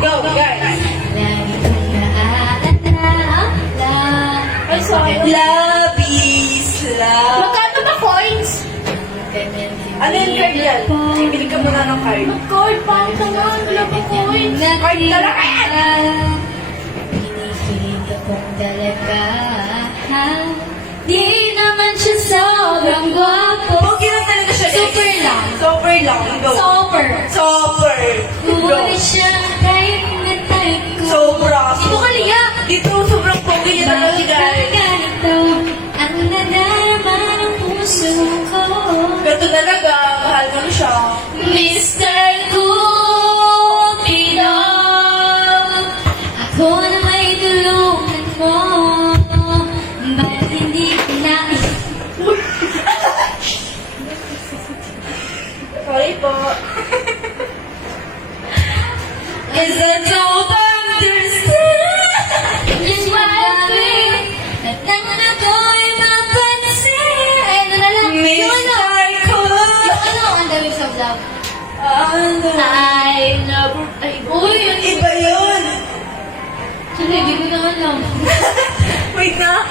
Go, guys! Lagi kong naaalala. Ay, sorry. Love is love. Magkano ba coins? Ganyan Ano yung card yan? Bibili ka muna ng card. Mag-card pa ang tangan. Wala pa coins. Card na lang yan! Pinipilit akong talaga. Di naman siya sobrang gwapo. Okay lang talaga siya. Super lang. Super lang. Go. Super. Super. Go. Ngunit siya type na type ko. Sobra. Dito ka liya. Dito, sobrang pogi niya naman si Bakit ba guys. ganito ang nadarama ng puso ko? Ganito talaga. Mahal mo na siya. Mr. Cupido, ako na may tulungan mo. Ba't hindi ko na... Sorry po. Is it don't understand? Just wondering, at ang ako'y mapansin. Ay, ano na lang? Yung ano? Mr. Cool. Yung ano? On the Wings of Love. Ano? I never... Ay, uy! Iba yun. Hindi ko na alam. Wait na.